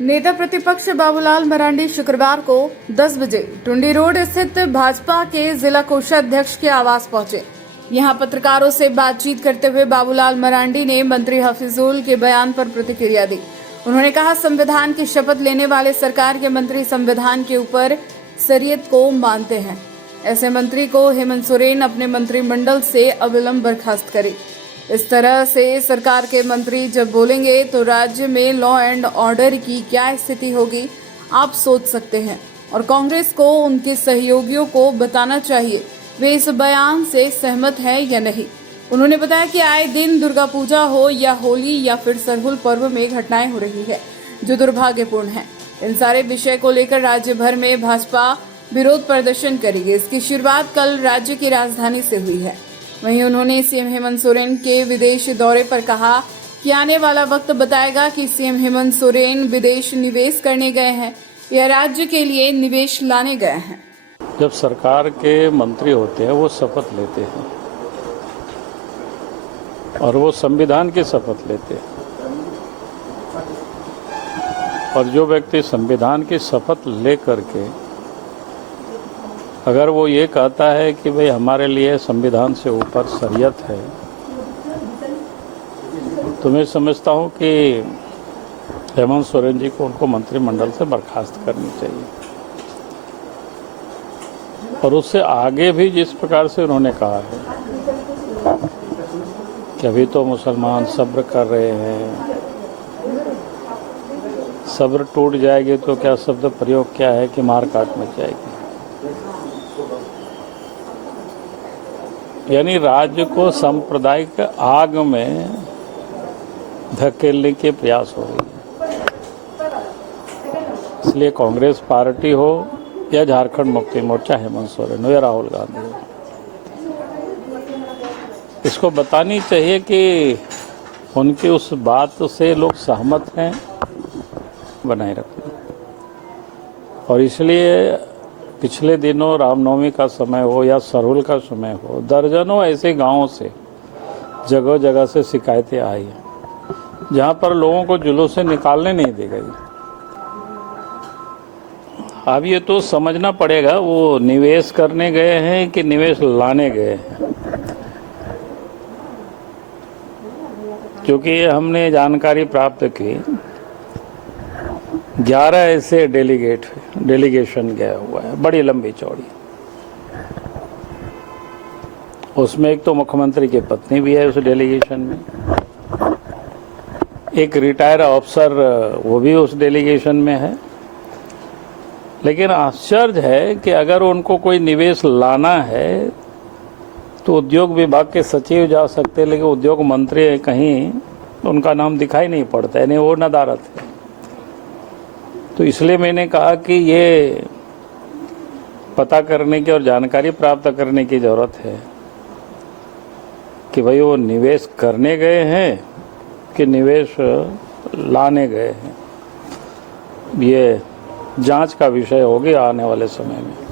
नेता प्रतिपक्ष बाबूलाल मरांडी शुक्रवार को 10 बजे टुंडी रोड स्थित भाजपा के जिला कोषाध्यक्ष के आवास पहुंचे। यहां पत्रकारों से बातचीत करते हुए बाबूलाल मरांडी ने मंत्री हफीजुल के बयान पर प्रतिक्रिया दी। उन्होंने कहा, संविधान की शपथ लेने वाले सरकार के मंत्री संविधान के ऊपर शरीयत को मानते हैं। ऐसे मंत्री को हेमंत सोरेन अपने मंत्रिमंडल से अविलंब बर्खास्त करे। इस तरह से सरकार के मंत्री जब बोलेंगे तो राज्य में लॉ एंड ऑर्डर की क्या स्थिति होगी, आप सोच सकते हैं। और कांग्रेस को उनके सहयोगियों को बताना चाहिए वे इस बयान से सहमत है या नहीं। उन्होंने बताया कि आए दिन दुर्गा पूजा हो या होली या फिर सरहुल पर्व में घटनाएं हो रही है जो दुर्भाग्यपूर्ण है। इन सारे विषय को लेकर राज्य भर में भाजपा विरोध प्रदर्शन करेगी। इसकी शुरुआत कल राज्य की राजधानी से हुई है। वहीं उन्होंने सीएम हेमंत सोरेन के विदेश दौरे पर कहा कि आने वाला वक्त बताएगा कि सीएम हेमंत सोरेन विदेश निवेश करने गए हैं या राज्य के लिए निवेश लाने गए हैं। जब सरकार के मंत्री होते हैं वो शपथ लेते हैं और वो संविधान की शपथ लेते हैं, और जो व्यक्ति संविधान की शपथ ले करके अगर वो ये कहता है कि भाई हमारे लिए संविधान से ऊपर शरीयत है, तो मैं समझता हूँ कि हेमंत सोरेन जी को उनको मंत्रिमंडल से बर्खास्त करनी चाहिए। और उससे आगे भी जिस प्रकार से उन्होंने कहा है कि अभी तो मुसलमान सब्र कर रहे हैं, सब्र टूट जाएगी तो क्या शब्द प्रयोग क्या है कि मार काट मच जाएगी। यानी राज्य को सांप्रदायिक आग में धकेलने के प्रयास हो रही है। इसलिए कांग्रेस पार्टी हो या झारखंड मुक्ति मोर्चा हेमंत सोरेन हो या राहुल गांधी हो, इसको बतानी चाहिए कि उनकी उस बात से लोग सहमत हैं, बनाए रखना। और इसलिए पिछले दिनों रामनवमी का समय हो या सरहुल का समय हो, दर्जनों ऐसे गांवों से जगह जगह से शिकायतें आई हैं जहां पर लोगों को जुलूस से निकालने नहीं दी गई। अब ये तो समझना पड़ेगा वो निवेश करने गए हैं कि निवेश लाने गए हैं, क्योंकि हमने जानकारी प्राप्त की 11 ऐसे डेलीगेशन गया हुआ है, बड़ी लंबी चौड़ी। उसमें एक तो मुख्यमंत्री की पत्नी भी है उस डेलीगेशन में, एक रिटायर अफसर वो भी उस डेलीगेशन में है। लेकिन आश्चर्य है कि अगर उनको कोई निवेश लाना है तो उद्योग विभाग के सचिव जा सकते, लेकिन उद्योग मंत्री कहीं उनका नाम दिखाई नहीं पड़ता, यानी वो नदारत है। तो इसलिए मैंने कहा कि ये पता करने की और जानकारी प्राप्त करने की ज़रूरत है कि भाई वो निवेश करने गए हैं कि निवेश लाने गए हैं। ये जांच का विषय होगी आने वाले समय में।